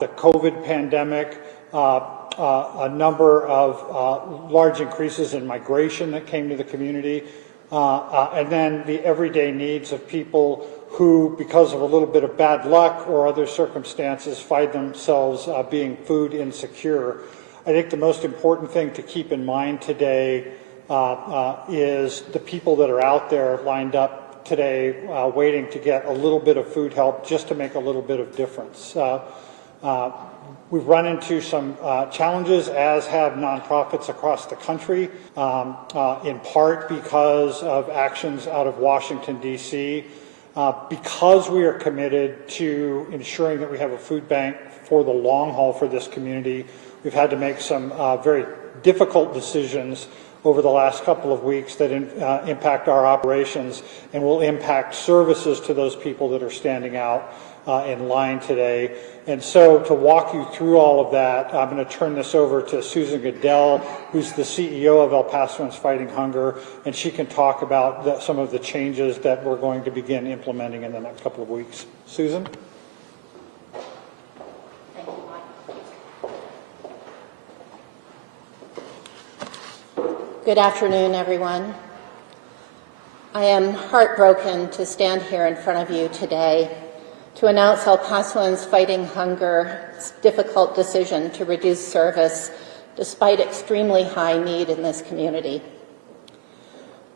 The COVID pandemic, a number of large increases in migration that came to the community, and then the everyday needs of people who, because of a little bit of bad luck or other circumstances, find themselves being food insecure. I think the most important thing to keep in mind today is the people that are out there lined up today waiting to get a little bit of food help just to make a little bit of difference. We've run into some challenges, as have nonprofits across the country, in part because of actions out of Washington, D.C. Because we are committed to ensuring that we have a food bank for the long haul for this community, we've had to make some very difficult decisions over the last couple of weeks that impact our operations and will impact services to those people that are standing out in line today. And so to walk you through all of that, I'm going to turn this over to Susan Goodell, who's the CEO of El Pasoans Fighting Hunger, and she can talk about some of the changes that we're going to begin implementing in the next couple of weeks. Susan? Thank you, Mike. Good afternoon, everyone. I am heartbroken to stand here in front of you today to announce El Pasoans Fighting Hunger's difficult decision to reduce service despite extremely high need in this community.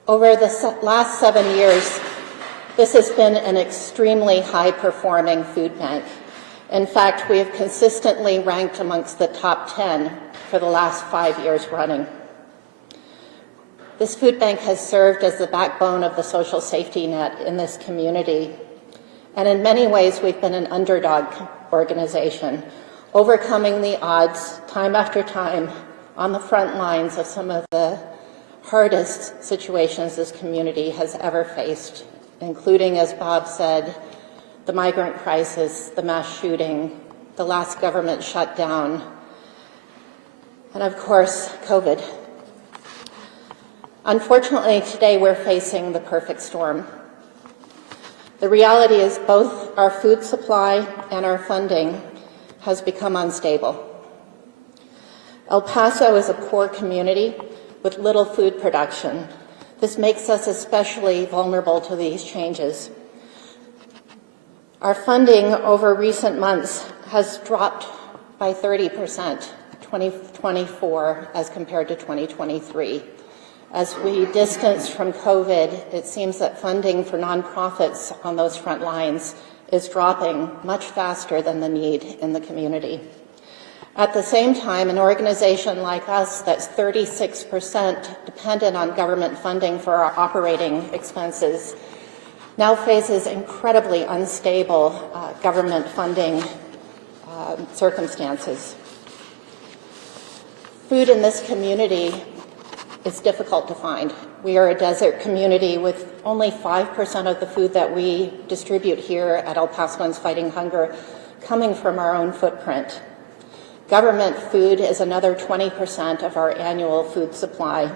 Over the last 7 years, this has been an extremely high-performing food bank. In fact, we have consistently ranked amongst the top 10 for the last 5 years running. This food bank has served as the backbone of the social safety net in this community. And in many ways, we've been an underdog organization, overcoming the odds time after time on the front lines of some of the hardest situations this community has ever faced, including, as Bob said, the migrant crisis, the mass shooting, the last government shutdown, and of course, COVID. Unfortunately, today we're facing the perfect storm. The reality is both our food supply and our funding has become unstable. El Paso is a poor community with little food production. This makes us especially vulnerable to these changes. Our funding over recent months has dropped by 30%, 2024 as compared to 2023. As we distance from COVID, it seems that funding for nonprofits on those front lines is dropping much faster than the need in the community. At the same time, an organization like us that's 36% dependent on government funding for our operating expenses now faces incredibly unstable government funding circumstances. Food in this community is difficult to find. We are a desert community with only 5% of the food that we distribute here at El Pasoans Fighting Hunger coming from our own footprint. Government food is another 20% of our annual food supply,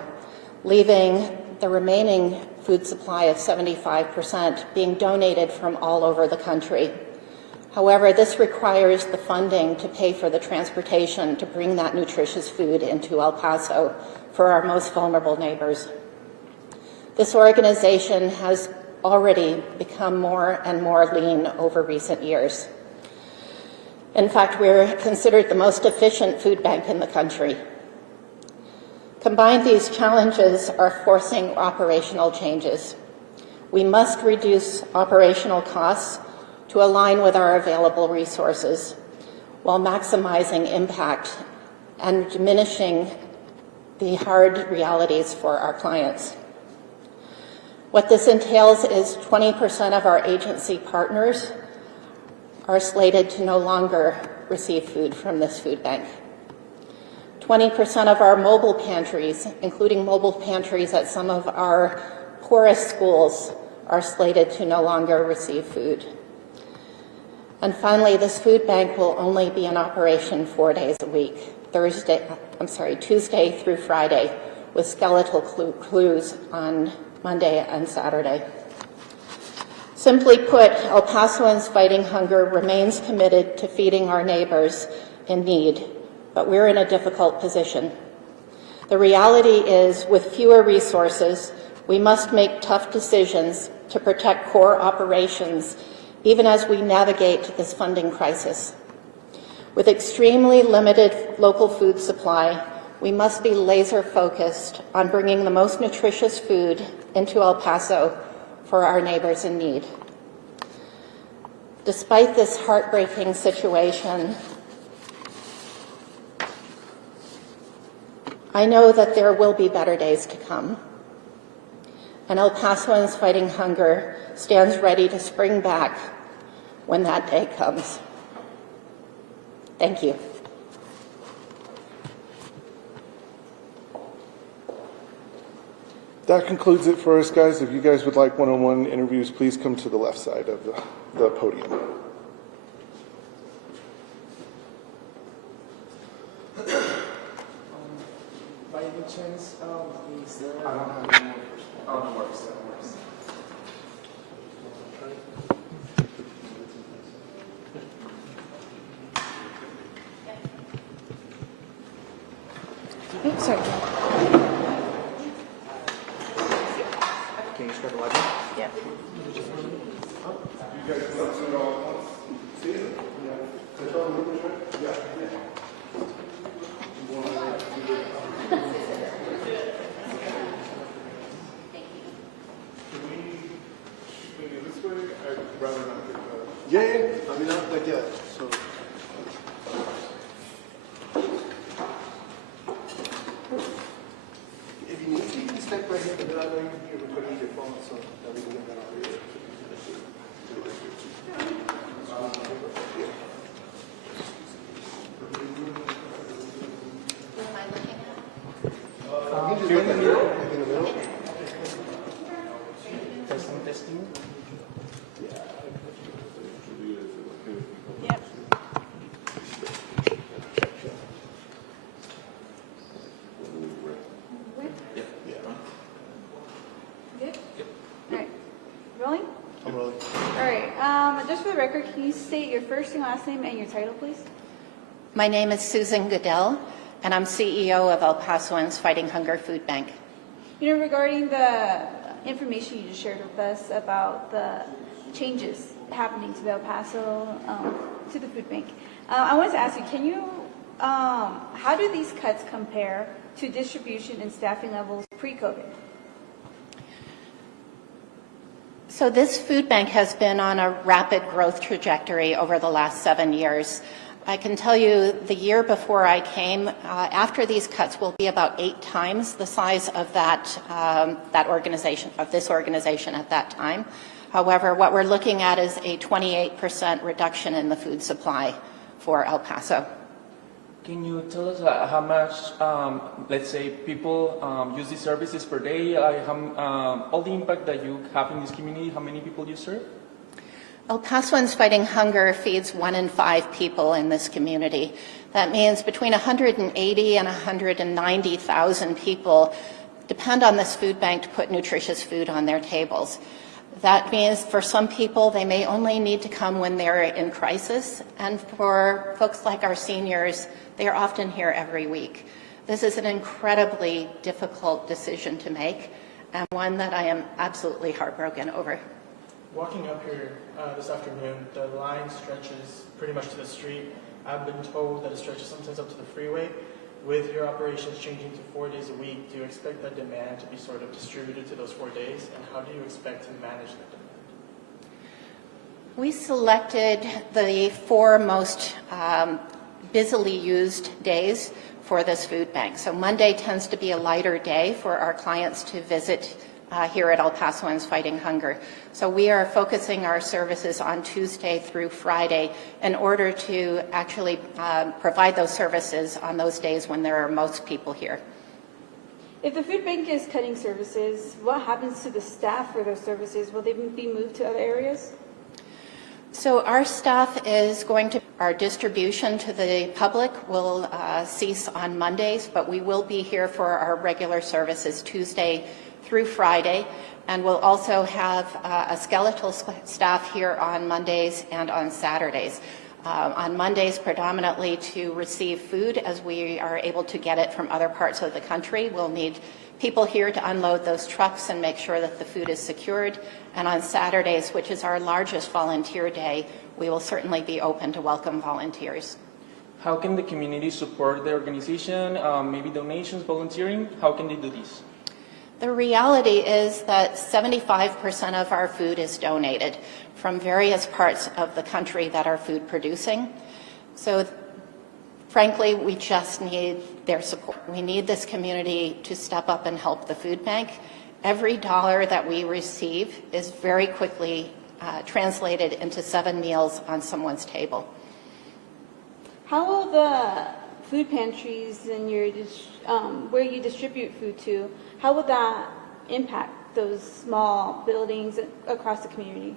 leaving the remaining food supply of 75% being donated from all over the country. However, this requires the funding to pay for the transportation to bring that nutritious food into El Paso for our most vulnerable neighbors. This organization has already become more and more lean over recent years. In fact, we're considered the most efficient food bank in the country. Combined, these challenges are forcing operational changes. We must reduce operational costs to align with our available resources while maximizing impact and diminishing the hard realities for our clients. What this entails is 20% of our agency partners are slated to no longer receive food from this food bank. 20% of our mobile pantries, including mobile pantries at some of our poorest schools, are slated to no longer receive food. And finally, this food bank will only be in operation 4 days a week, Tuesday through Friday, with skeletal crews on Monday and Saturday. Simply put, El Pasoans Fighting Hunger remains committed to feeding our neighbors in need, but we're in a difficult position. The reality is, with fewer resources, we must make tough decisions to protect core operations, even as we navigate this funding crisis. With extremely limited local food supply, we must be laser-focused on bringing the most nutritious food into El Paso for our neighbors in need. Despite this heartbreaking situation, I know that there will be better days to come, and El Pasoans Fighting Hunger stands ready to spring back when that day comes. Thank you. That concludes it for us, guys. If you guys would like one-on-one interviews, please come to the left side of the podium. By any chance, is there... I don't have any more. Oh, no worries, no worries. Oops, sorry. Can you start the live? Yep. You guys want to do it all at once? See it? Yeah. This way, I'd rather not get the... Yeah. I mean, like, yeah, so. If you need to, you can step right here, but then I know you're recording your phone, so that we can get that on video. You can just lay in the middle, like in the middle. Testing. Yep. Good? All right. Rolling? I'm rolling. All right. Just for the record, can you state your first and last name and your title, please? My name is Susan Goodell, and I'm CEO of El Pasoans Fighting Hunger Food Bank. You know, regarding the information you just shared with us about the changes happening to the El Paso, to the food bank, I wanted to ask you, can you, how do these cuts compare to distribution and staffing levels pre-COVID? So this food bank has been on a rapid growth trajectory over the last 7 years. I can tell you the year before I came, after these cuts, will be about 8 times the size of that organization, of this organization at that time. However, what we're looking at is a 28% reduction in the food supply for El Paso. Can you tell us how much, let's say, people use these services per day? All the impact that you have in this community, how many people you serve? El Pasoans Fighting Hunger feeds 1 in 5 people in this community. That means between 180 and 190,000 people depend on this food bank to put nutritious food on their tables. That means for some people, they may only need to come when they're in crisis, and for folks like our seniors, they are often here every week. This is an incredibly difficult decision to make, and one that I am absolutely heartbroken over. Walking up here this afternoon, the line stretches pretty much to the street. I've been told that it stretches sometimes up to the freeway. With your operations changing to 4 days a week, do you expect that demand to be sort of distributed to those 4 days? And how do you expect to manage that demand? We selected the 4 most busily used days for this food bank. So Monday tends to be a lighter day for our clients to visit here at El Pasoans Fighting Hunger. So we are focusing our services on Tuesday through Friday in order to actually provide those services on those days when there are most people here. If the food bank is cutting services, what happens to the staff for those services? Will they be moved to other areas? So our staff is going to, our distribution to the public will cease on Mondays, but we will be here for our regular services Tuesday through Friday. And we'll also have a skeletal staff here on Mondays and on Saturdays. On Mondays, predominantly to receive food as we are able to get it from other parts of the country. We'll need people here to unload those trucks and make sure that the food is secured. And on Saturdays, which is our largest volunteer day, we will certainly be open to welcome volunteers. How can the community support the organization? Maybe donations, volunteering? How can they do this? The reality is that 75% of our food is donated from various parts of the country that are food producing. So frankly, we just need their support. We need this community to step up and help the food bank. Every dollar that we receive is very quickly translated into 7 meals on someone's table. How will the food pantries and your where you distribute food to, how would that impact those small buildings across the community?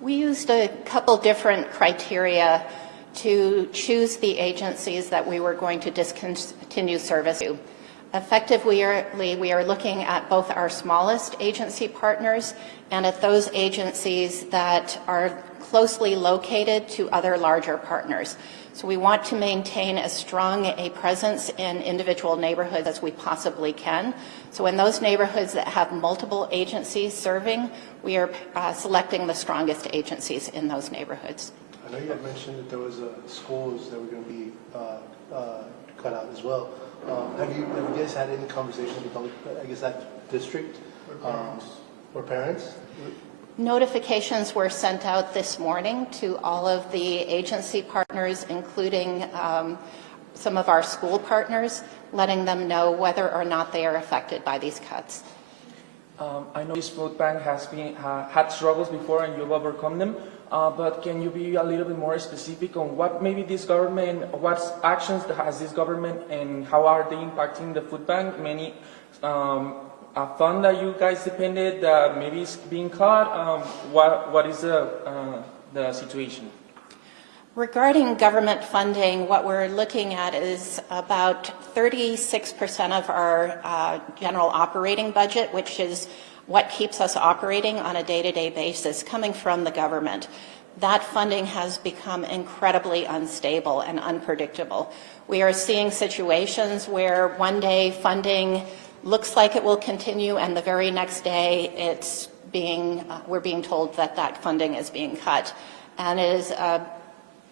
We used a couple different criteria to choose the agencies that we were going to discontinue service to. Effectively, we are looking at both our smallest agency partners and at those agencies that are closely located to other larger partners. So we want to maintain as strong a presence in individual neighborhoods as we possibly can. So in those neighborhoods that have multiple agencies serving, we are selecting the strongest agencies in those neighborhoods. I know you had mentioned that there was schools that were going to be cut out as well. Have you guys had any conversations with, that district or parents? Notifications were sent out this morning to all of the agency partners, including some of our school partners, letting them know whether or not they are affected by these cuts. I know this food bank has had struggles before and you've overcome them, but can you be a little bit more specific on what maybe this government, what actions has this government and how are they impacting the food bank? Many a fund that you guys depended that maybe is being cut. What is the situation? Regarding government funding, what we're looking at is about 36% of our general operating budget, which is what keeps us operating on a day-to-day basis, coming from the government. That funding has become incredibly unstable and unpredictable. We are seeing situations where one day funding looks like it will continue, and the very next day we're being told that that funding is being cut. And it is,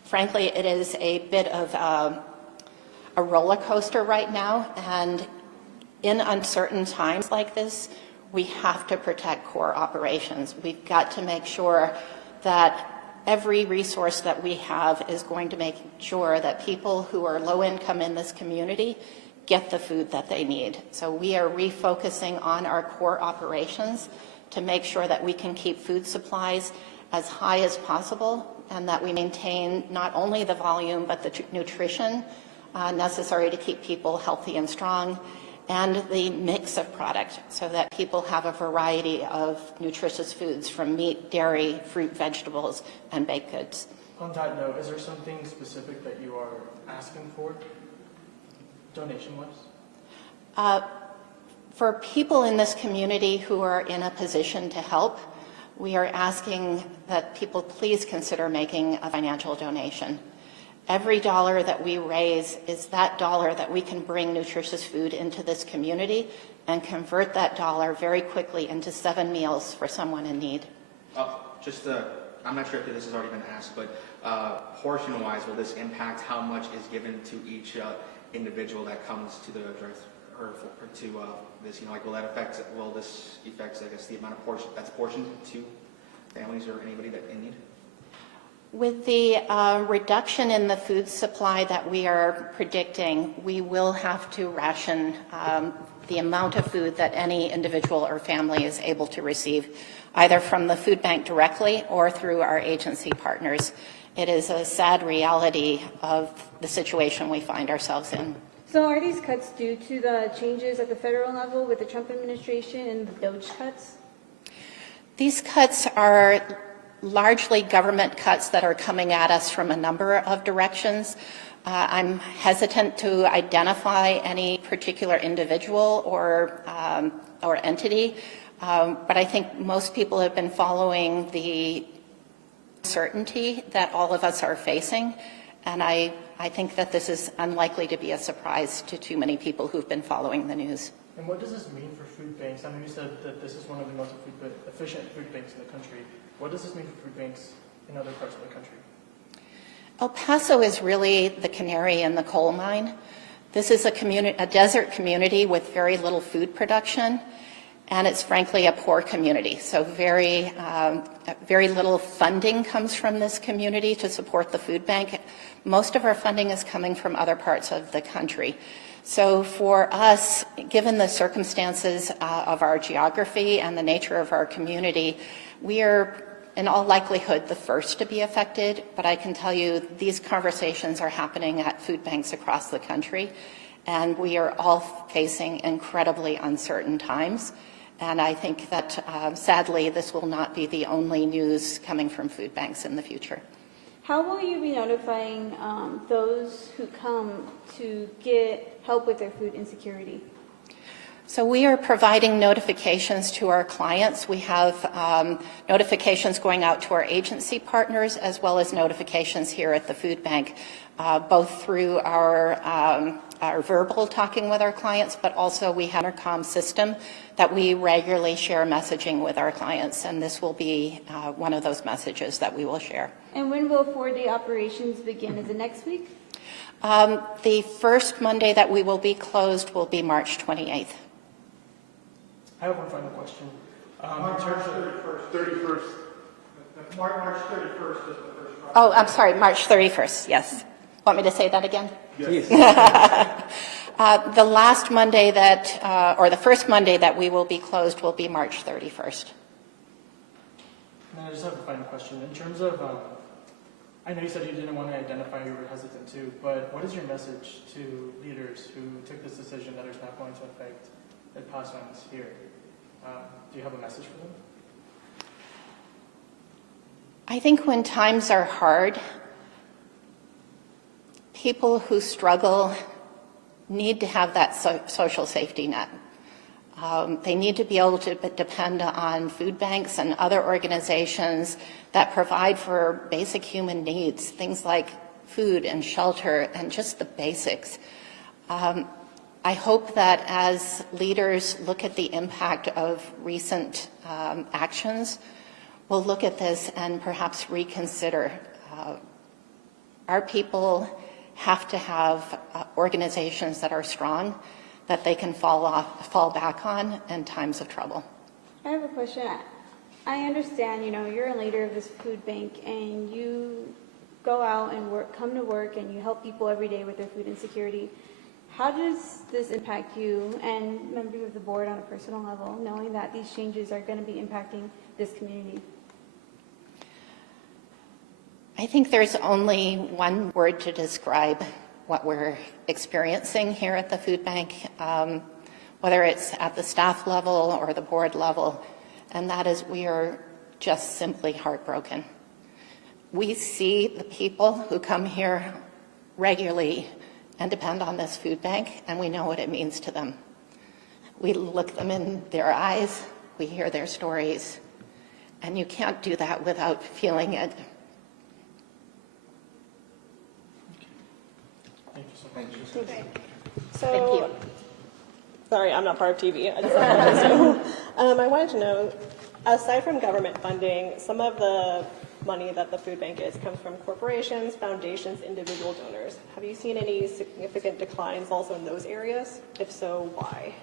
frankly, it is a bit of a roller coaster right now, and in uncertain times like this, we have to protect core operations. We've got to make sure that every resource that we have is going to make sure that people who are low income in this community get the food that they need. So we are refocusing on our core operations to make sure that we can keep food supplies as high as possible and that we maintain not only the volume but the nutrition necessary to keep people healthy and strong, and the mix of product so that people have a variety of nutritious foods from meat, dairy, fruit, vegetables, and baked goods. On that note, is there something specific that you are asking for, donation-wise? For people in this community who are in a position to help, we are asking that people please consider making a financial donation. Every dollar that we raise is that dollar that we can bring nutritious food into this community and convert that dollar very quickly into 7 meals for someone in need. I'm not sure if this has already been asked, but portion-wise, will this impact how much is given to each individual that comes to the address or to this? Will this affect, I guess, the amount of portion that's portioned to families or anybody that in need? With the reduction in the food supply that we are predicting, we will have to ration the amount of food that any individual or family is able to receive, either from the food bank directly or through our agency partners. It is a sad reality of the situation we find ourselves in. So are these cuts due to the changes at the federal level with the Trump administration and the DOGE cuts? These cuts are largely government cuts that are coming at us from a number of directions. I'm hesitant to identify any particular individual or entity. But I think most people have been following the uncertainty that all of us are facing, and I think that this is unlikely to be a surprise to too many people who've been following the news. And what does this mean for food banks? I mean, you said that this is one of the most efficient food banks in the country. What does this mean for food banks in other parts of the country? El Paso is really the canary in the coal mine. This is a desert community with very little food production, and it's frankly a poor community. So very little funding comes from this community to support the food bank. Most of our funding is coming from other parts of the country. So for us, given the circumstances of our geography and the nature of our community, we are in all likelihood the first to be affected, but I can tell you these conversations are happening at food banks across the country, and we are all facing incredibly uncertain times. And I think that sadly this will not be the only news coming from food banks in the future. How will you be notifying those who come to get help with their food insecurity? So we are providing notifications to our clients. We have notifications going out to our agency partners as well as notifications here at the food bank, both through our verbal talking with our clients, but also we have an intercom system that we regularly share messaging with our clients, and this will be one of those messages that we will share. And when will 4-day operations begin? Is it next week? The first Monday that we will be closed will be March 28th. I have one final question. March 31st. March 31st is the first Friday. Oh, I'm sorry, March 31st, yes. Want me to say that again? Yes. The last Monday that, or the first Monday that we will be closed will be March 31st. And I just have a final question. In terms of, I know you said you didn't want to identify, you were hesitant to, but what is your message to leaders who took this decision that is not going to affect the Pasoans here? Do you have a message for them? I think when times are hard, people who struggle need to have that social safety net. They need to be able to depend on food banks and other organizations that provide for basic human needs, things like food and shelter and just the basics. I hope that as leaders look at the impact of recent actions, we'll look at this and perhaps reconsider. Our people have to have organizations that are strong, that they can fall back on in times of trouble. I have a question. I understand, you're a leader of this food bank and you go out and come to work and you help people every day with their food insecurity. How does this impact you and members of the board on a personal level, knowing that these changes are going to be impacting this community? I think there's only one word to describe what we're experiencing here at the food bank, whether it's at the staff level or the board level, and that is we are just simply heartbroken. We see the people who come here regularly and depend on this food bank, and we know what it means to them. We look them in their eyes, we hear their stories, and you can't do that without feeling it. Thank you so much. Okay. Thank So, you. sorry, I'm not part of TV. I just wanted to know. I wanted to know, aside from government funding, some of the money that the food bank is comes from corporations, foundations, individual donors. Have you seen any significant declines also in those areas? If so, why?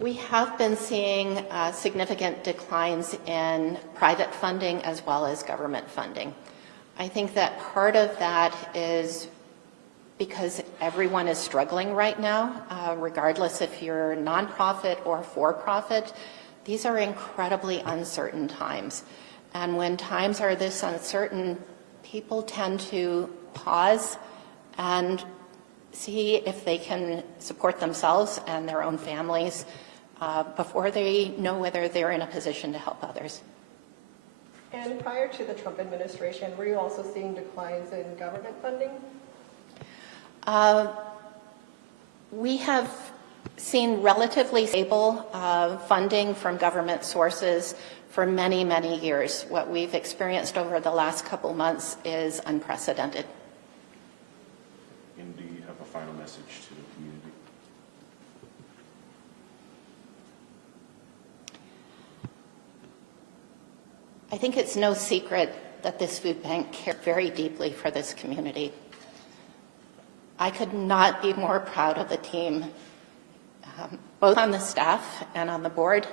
We have been seeing significant declines in private funding as well as government funding. I think that part of that is because everyone is struggling right now, regardless if you're nonprofit or for-profit. These are incredibly uncertain times. And when times are this uncertain, people tend to pause and see if they can support themselves and their own families before they know whether they're in a position to help others. And prior to the Trump administration, were you also seeing declines in government funding? We have seen relatively stable funding from government sources for many, many years. What we've experienced over the last couple months is unprecedented. And do you have a final message to the community? I think it's no secret that this food bank cares very deeply for this community. I could not be more proud of the team, both on the staff and on the board.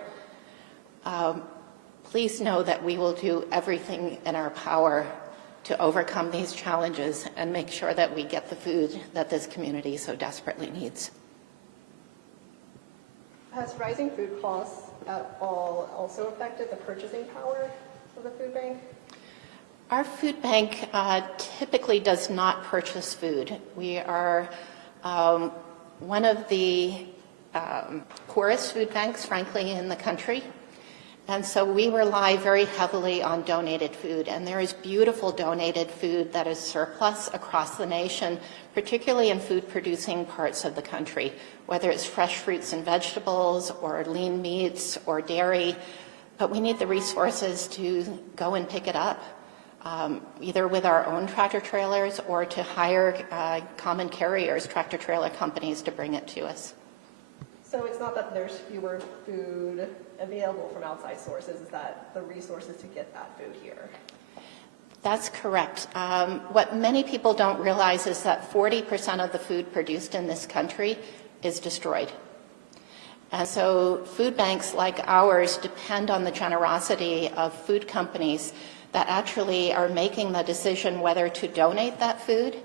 Please know that we will do everything in our power to overcome these challenges and make sure that we get the food that this community so desperately needs. Has rising food costs at all also affected the purchasing power of the food bank? Our food bank typically does not purchase food. We are one of the poorest food banks, frankly, in the country. And so we rely very heavily on donated food. And there is beautiful donated food that is surplus across the nation, particularly in food-producing parts of the country, whether it's fresh fruits and vegetables or lean meats or dairy. But we need the resources to go and pick it up, either with our own tractor trailers or to hire common carriers, tractor trailer companies, to bring it to us. So it's not that there's fewer food available from outside sources, it's that the resources to get that food here. That's correct. What many people don't realize is that 40% of the food produced in this country is destroyed. And so food banks like ours depend on the generosity of food companies that actually are making the decision whether to donate that food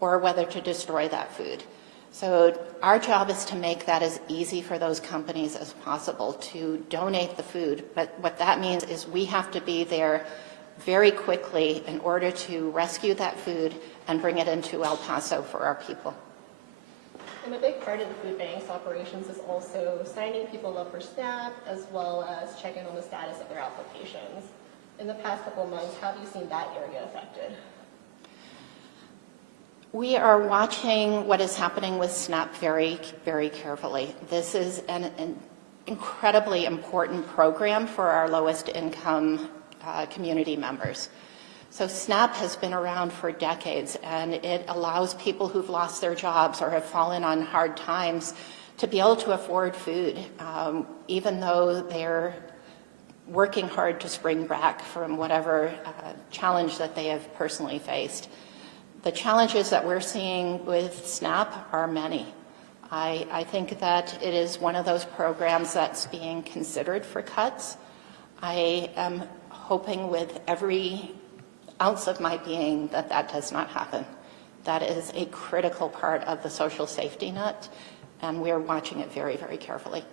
or whether to destroy that food. So our job is to make that as easy for those companies as possible to donate the food. But what that means is we have to be there very quickly in order to rescue that food and bring it into El Paso for our people. And a big part of the food bank's operations is also signing people up for SNAP, as well as checking on the status of their applications. In the past couple of months, how have you seen that area affected? We are watching what is happening with SNAP very, very carefully. This is an incredibly important program for our lowest income community members. So SNAP has been around for decades, and it allows people who've lost their jobs or have fallen on hard times to be able to afford food, even though they're working hard to spring back from whatever challenge that they have personally faced. The challenges that we're seeing with SNAP are many. I think that it is one of those programs that's being considered for cuts. I am hoping with every ounce of my being that that does not happen. That is a critical part of the social safety net, and we're watching it very, very carefully.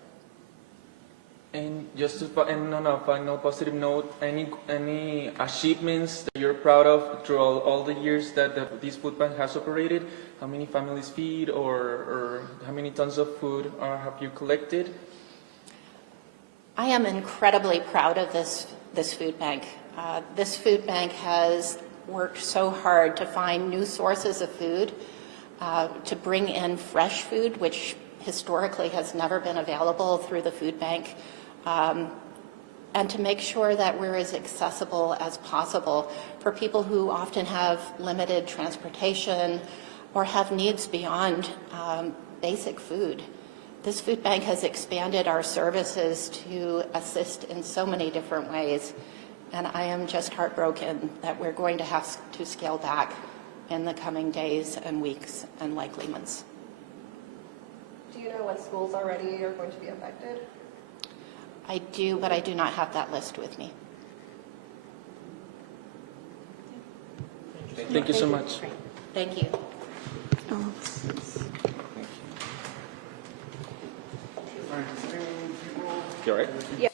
And just to end on a final positive note, any achievements that you're proud of through all the years that this food bank has operated? How many families feed, or how many tons of food have you collected? I am incredibly proud of this food bank. This food bank has worked so hard to find new sources of food, to bring in fresh food, which historically has never been available through the food bank, and to make sure that we're as accessible as possible for people who often have limited transportation or have needs beyond basic food. This food bank has expanded our services to assist in so many different ways, and I am just heartbroken that we're going to have to scale back in the coming days and weeks and likely months. Do you know what schools already are going to be affected? I do, but I do not have that list with me. Thank you so much. Thank you. You all right? Yeah.